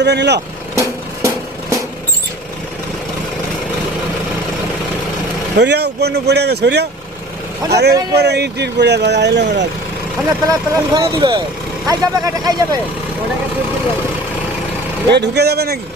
পড়বে নিল সরিয়া উপর নু পড়ে যাবে সরিয়া আরে উপরে ইট ইট পড়ে যাবে আইলে মহারাজ দিবে খাই যাবে কাটে খাই যাবে এ ঢুকে যাবে নাকি